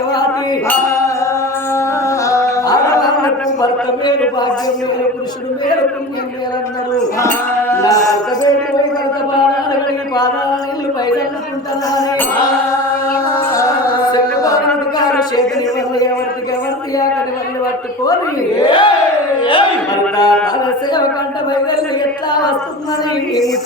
చేసేటి ఆడవాళ్ళకు భర్త మేలు భాగ్యం మేలు పురుషుడు మేలు పుణ్యం మేలన్నారు భర్త పాదాలు పాదాలు ఎవరికి ఆకలి పట్టుకొని సేవ కంట బయలు ఎట్లా వస్తుందని ఈ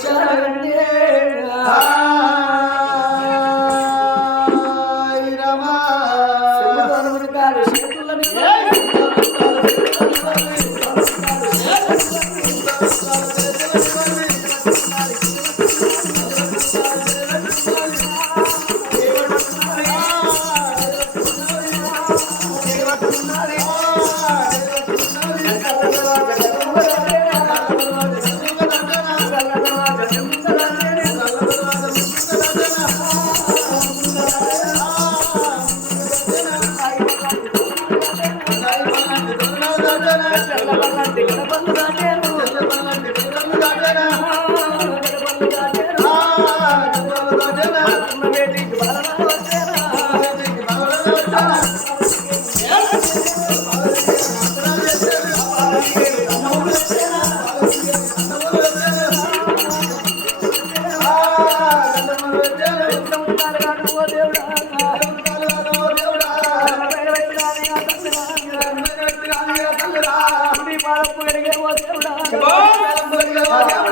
దేవుడా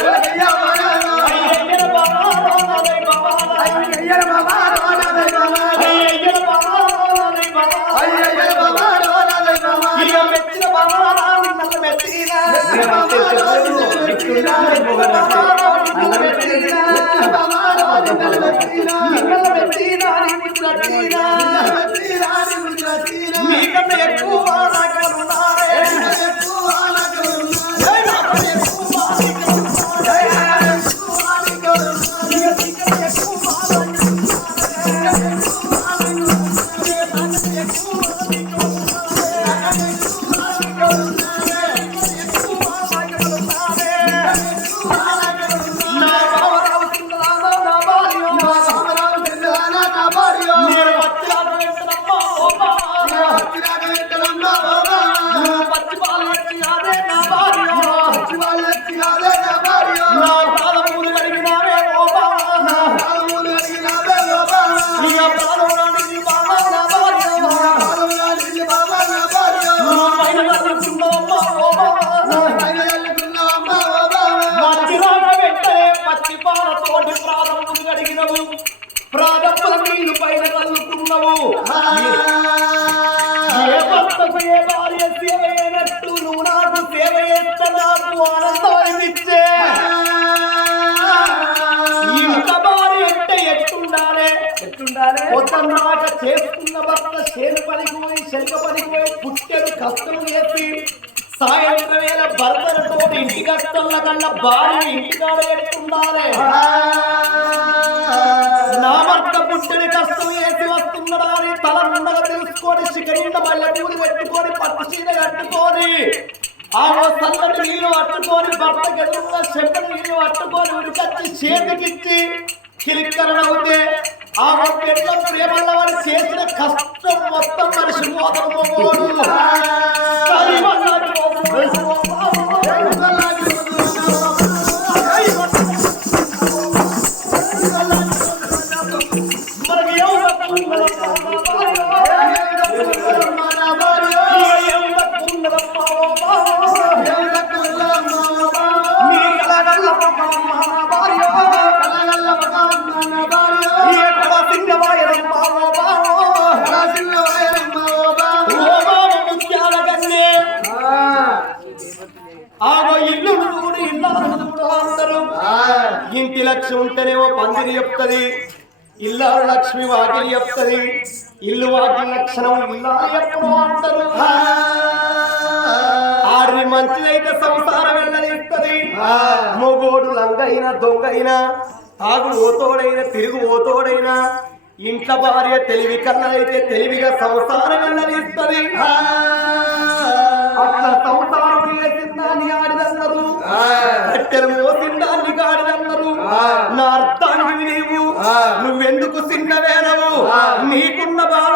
ప్రారంభ పొద్దున్నాక చేసుకున్న భర్త చేను పనికి పోయి శల్క పనికి పోయి పుట్టెడు కష్టం చేసి సాయంత్రం వేళ భర్తలతో ఇంటి కష్టంల కన్నా భార్య ఇంటికాడ పెట్టుకుండాలే పట్టు చీర కట్టుకొని ఆ ఓ చల్లటి నీళ్ళు భర్త గెలుగున్న చెంపటి నీళ్ళు పట్టుకొని ఉరికచ్చి చేతికిచ్చి కిలిక్కరణ అవుతే ఆ పెద్ద ప్రేమల వారు చేసిన కష్టం మొత్తం మనిషి మోతము ఇంటి లక్ష్మి ఉంటేనేమో పందిరి చెప్తది. ఇల్లారు లక్ష్మి వాకిలి చెప్తది. ఇల్లు వాకిలి లక్షణం ఇల్లారు ఎప్పుడు అంటారు. ఆడిని మంచిదైతే సంసారం వెళ్ళనిస్తుంది మొగోడు లంగైన దొంగైన తాగు ఓతోడైన తిరుగు ఓతోడైన ఇంట్లో భార్య తెలివి కన్నదైతే తెలివిగా సంసారం వెళ్ళనిస్తుంది అట్లా సంసారం ఆడిదన్నారు. కట్టెలు మోసిందాన్ని నీకున్న బాధ